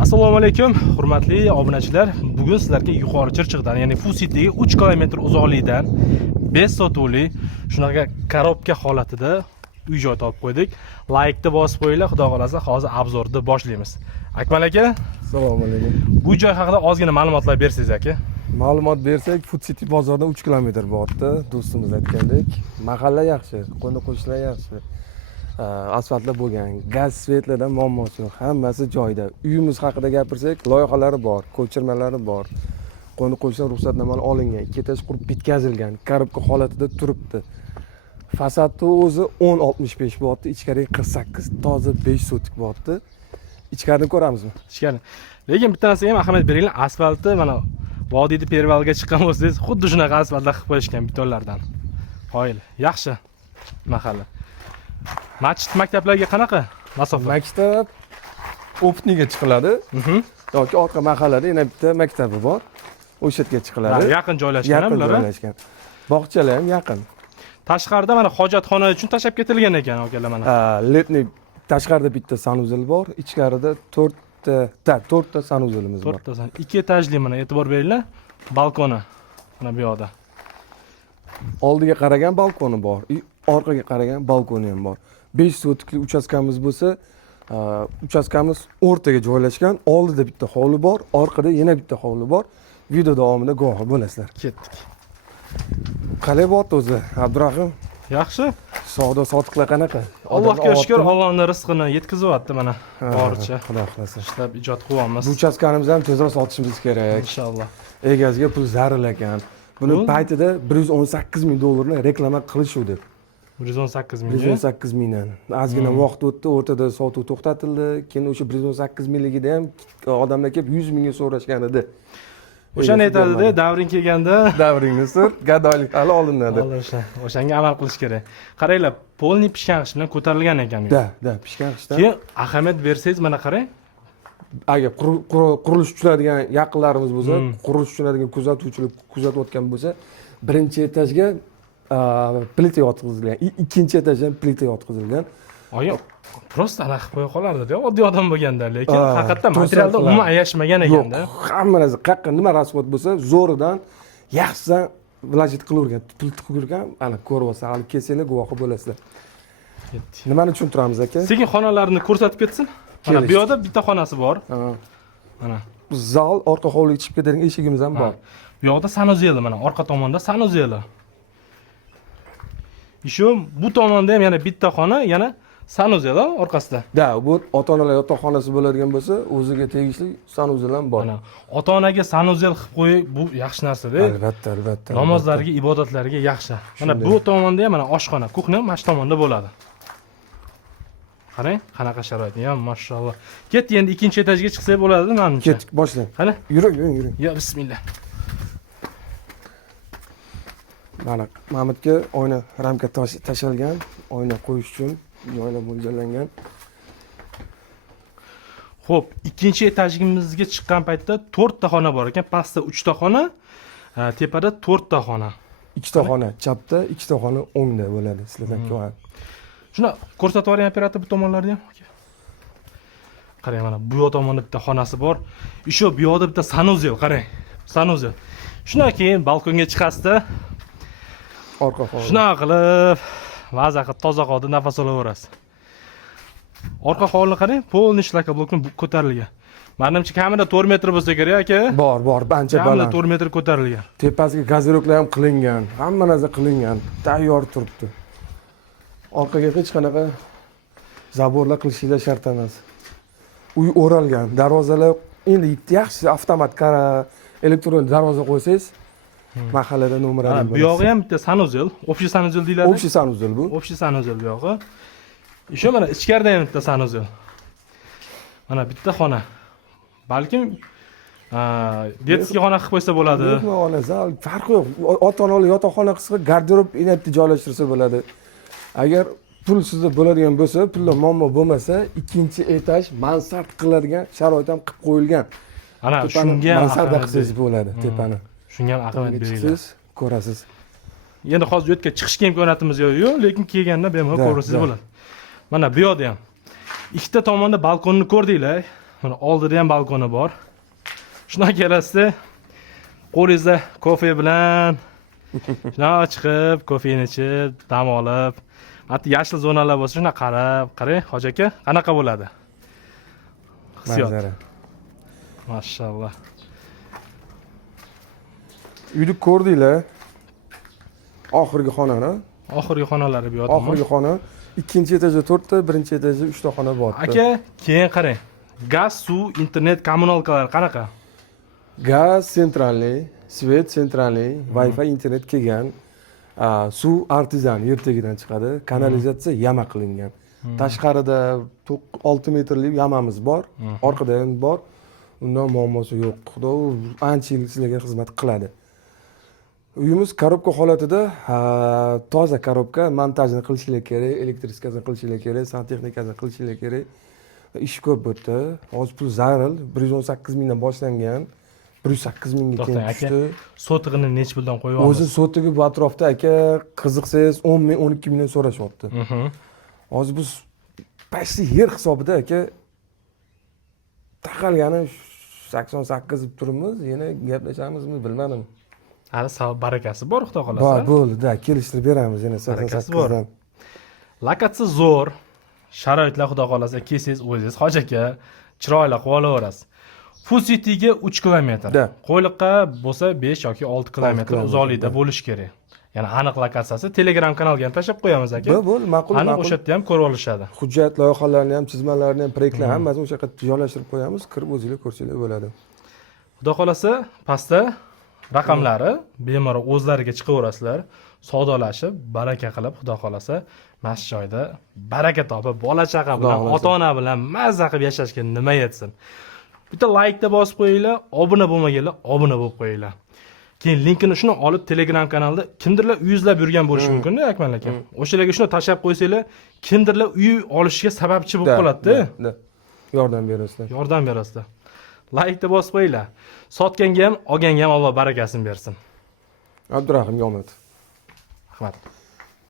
Assalomu alaykum, hurmatli obunachilar. Bugun sizlarga yuqori Chirchiqdan, ya'ni Fu Cityga 3 km uzoqlikdan 5 sotuvli shunaqa korobka holatida uy-joy topib qo'ydik. Like-ni bosib qo'yinglar, xudo xolasa hozir obzorni boshlaymiz. Akmal aka, Assalomu alaykum. bu joy haqida ozgina ma'lumotlar bersangiz aka. Ma'lumot bersak, Fu City bozoridan 3 kilometr borda, do'stimiz aytgandek. Mahalla yaxshi, qo'ni-qo'shnilar yaxshi. Asfaltlar bo'lgan, gaz, svetlardan muammosi yo'q, hammasi joyida. Uyimiz haqida gapirsak, loyihalari bor, ko'chirmalari bor. Qo'ni-qo'shnilar ruxsatnomasi olingan, etaj qurib bitkazilgan, korobka holatida turibdi. Fasadni o'zi 10.65 bo'ldi, ichkariga 48, toza 5 sotik bo'ldi. Ichkarini ko'ramizmi? Ichkari. Lekin bitta narsaga ham ahamiyat beringlar, asfaltni mana vodiyni pervalga chiqqan bo'lsangiz, xuddi shunaqa asfaltlar qilib qo'yishgan betonlardan. Qoyil, yaxshi mahalla. Masjid maktablarga qanaqa masofa? Maktab optniga chiqiladi. Yoki orqa mahallada yana bitta maktabi bor. O'sha yerga chiqiladi. Yaqin joylashgan Yaqin bular. joylashgan. Bog'chalar ham yaqin. Tashqarida mana hojatxona uchun tashab ketilgan ekan akalar mana. Letni tashqarida bitta sanuzel bor, ichkarida 4 ta sanuzelimiz bor. 4 ta. 2 etajli mana e'tibor beringlar. Balkoni mana bu yoqda. Oldiga qaragan balkoni bor, orqaga qaragan balkoni ham bor. 5 sotikli uchastkamiz bo'lsa, uchastkamiz o'rtaga joylashgan. Oldida bitta hovli bor, orqada yana bitta hovli bor. Video davomida guvohi bo'lasizlar. Ketdik. Qalay bo'pti o'zi, Abdurahim? Yaxshi. Savdo sotiqlar qanaqa? Allohga shukr, Allohning rizqini yetkazyapti mana. Boricha. Xudo xolasa. Ishlab ijod qilyapmiz. Bu uchastkanimizni ham tezroq sotishimiz kerak. Inshaalloh. Egasiga pul zarur ekan. Buni paytida 118 ming dollarni reklama qilishuvdi. 118 ming. 118 mingdan. Ozgina vaqt o'tdi, o'rtada sotuv to'xtatildi. Keyin o'sha 118 mingligida ham odamlar kelib 100 mingga so'rashgan edi. O'shani aytadi-da, davring kelganda davringni sur, gadoylik hali olinadi. O'shanga amal qilish kerak. Qaranglar, polni pishgan qish bilan ko'tarilgan ekan. Da, pishgan qishdan. Keyin ahamiyat bersangiz mana qarang. Agar qurilish tushunadigan yaqinlarimiz bo'lsa, qurilish tushunadigan kuzatuvchilar kuzatayotgan bo'lsa, birinchi etajga plita yotqizilgan, ikkinchi etajga plita yotqizilgan. Oyi, prosta anaqa qo'ya qolardi-da, oddiy odam bo'lganda, lekin haqiqatan materialda umuman ayashmagan ekanda. Hamma narsa qayerqa nima rasxod bo'lsa, zo'ridan yaxshidan vlojet qilavergan, pul tiqib yurgan, ana ko'ryapsiz, hali kelsanglar guvohi bo'lasizlar. Nimani tushuntiramiz aka? Sekin xonalarni ko'rsatib ketsin. Mana bu yoqda bitta xonasi bor. Mana. Zal, orqa hovliga chiqib ketadigan eshigimiz ham bor. Bu yoqda sanuzeli mana, orqa tomonda sanuzeli. Shu bu tomonda ham yana bitta xona, yana sanuzel orqasida. Da, bu ota-onalar yotoqxonasi bo'ladigan bo'lsa, o'ziga tegishli sanuzel ham bor. Mana ota-onaga sanuzel qilib qo'yib, bu yaxshi narsa-da. Albatta. Namozlarga, ibodatlarga yaxshi. Mana bu tomonda ham mana oshxona, kuxna mana shu tomonda bo'ladi. Qarang, qanaqa sharoit. Ya, mashalloh. Ketdi, endi ikkinchi etajga chiqsak bo'ladi, menimcha. Ketdik, boshlang. Qani? Yuring. Ya, bismillah. Mana Mahmudga oyna ramka tashalgan, oyna qo'yish uchun joylar mo'ljallangan. Xo'p, ikkinchi etajimizga chiqqan paytda 4 ta xona bor ekan. Pastda 3 ta xona, tepada 4 ta xona. 2 ta xona chapda, 2 ta xona o'ngda bo'ladi sizlardan keyin. Shuni ko'rsatib yuboring operator bu tomonlarni ham. Qarang, mana bu yoq tomonda bitta xonasi bor. Shu bu yoqda bitta sanuzel, qarang. Sanuzel. Shundan keyin balkonga chiqasizda orqa hovli. Shunaqa qilib maza qilib toza qoldi, nafas olaverasiz. Orqa hovlini qarang, polni shlakoblokni ko'tarilgan. Menimcha kamida 4 metr bo'lsa kerak aka. Bor, ancha baland. 4 metr ko'tarilgan. Tepasiga gaziroklar ham qilingan, hamma narsa qilingan, tayyor turibdi. Orqaga hech qanaqa zaborlar qilishinglar shart emas. Uy o'ralgan, darvozalar endi yaxshi avtomat elektron darvoza qo'ysangiz, mahallada nomerlar Bu yog'i ham bitta sanuzel, общий sanuzel deyiladi. Общий sanuzel bu. Общий sanuzel bu yog'i. Shu mana ichkarida ham bitta sanuzel. Mana bitta xona. Balkim detskiy xona qilib qo'ysa bo'ladi. Mehmonxona, zal, farqi yo'q. Ota-onalar yotoqxona qilsa, garderob inakni joylashtirsa bo'ladi. Agar pul sizda bo'ladigan bo'lsa, pulda muammo bo'lmasa, ikkinchi etaj mansard qiladigan sharoit ham qilib qo'yilgan. Ana shunga mansard qilsangiz bo'ladi tepani. Shunga ham ahamiyat beringlar. Siz ko'rasiz. Endi hozir bu yerga chiqishga imkoniyatimiz yo'q, lekin kelganda bemalol ko'rasiz bo'ladi. Mana bu yoqda ham ikkita tomonda balkonni ko'rdinglar. Mana oldida ham balkoni bor. Shundan kelasizda qo'lingizda kofe bilan shunday chiqib, kofeni ichib, dam olib, hatto yashil zonalar bo'lsa, shuna qarab, qarang, Hoji aka, qanaqa bo'ladi? Hissiyot. Manzara. Mashallah. Uyni ko'rdinglar. Oxirgi xonani. Oxirgi xonalari bu yoqda. Oxirgi xona. Ikkinchi etajda 4 ta, birinchi etajda 3 ta xona bor. Aka, keyin qarang. Gaz, suv, internet, kommunalkalar qanaqa? Gaz sentralniy, svet sentralniy, Wi-Fi internet kelgan. Suv artizan yer tagidan chiqadi, kanalizatsiya yama qilingan. Tashqarida 6 metrlik yamamiz bor, orqada ham bor. Undan muammosi yo'q. Xudo ancha yil sizlarga xizmat qiladi. Uyimiz korobka holatida, toza korobka, montajni qilishlar kerak, elektriskasini qilishlar kerak, santexnikasini qilishlar kerak. Ish ko'p bo'ldi. Hozir pul zaril, 118 mingdan boshlangan. 108 mingga keyin tushdi. Sotig'ini nech puldan qo'yamiz? O'zi sotig'i bu atrofda aka qiziqsangiz 10 ming, 12 mingdan so'rashyapti. Hozir biz pastli yer hisobida aka taqalgani 88 deb turibmiz, yana gaplashamizmi bilmadim. Hali barakasi bor, xudo xolasa. Bor, bo'ldi-da, kelishtirib beramiz yana 88 dan. Lokatsiya zo'r. Sharoitlar xudo xolasa kelsangiz o'zingiz Hoji aka chiroyli qilib olaverasiz. Full Cityga 3 kilometr. Qo'yliqqa bo'lsa 5 yoki 6 kilometr uzoqlikda bo'lishi kerak. Ya'ni aniq lokatsiyasi Telegram kanalga ham tashlab qo'yamiz aka. Bo'ldi, ma'qul. Aniq o'sha yerda ham ko'rib olishadi. Hujjat loyihalarini ham, chizmalarni ham, proyektlarni hammasini o'sha yerga joylashtirib qo'yamiz, kirib o'zingizlar ko'rsanglar bo'ladi. Xudo xolasa pastda raqamlari bemalol o'zlariga chiqaverasizlar. Savdolashib, baraka qilib, xudo xolasa, mana shu joyda baraka topib, bola chaqa bilan, ota-ona bilan mazza qilib yashashga nima yetsin. Bitta like-da bosib qo'yinglar, obuna bo'lmaganlar obuna bo'lib qo'yinglar. Keyin linkini shuni olib Telegram kanalda kimdirlar uyizlab yurgan bo'lishi mumkin-da, Akmal aka. O'shalarga shuni tashlab qo'ysanglar, kimdirlar uy olishiga sababchi bo'lib qoladi-da. Yordam berasizlar. Yordam berasizlar. Like-da bosib qo'yinglar. Sotganga ham, olganga ham Alloh barakasini bersin. Abdurahim Yomatov. Rahmat.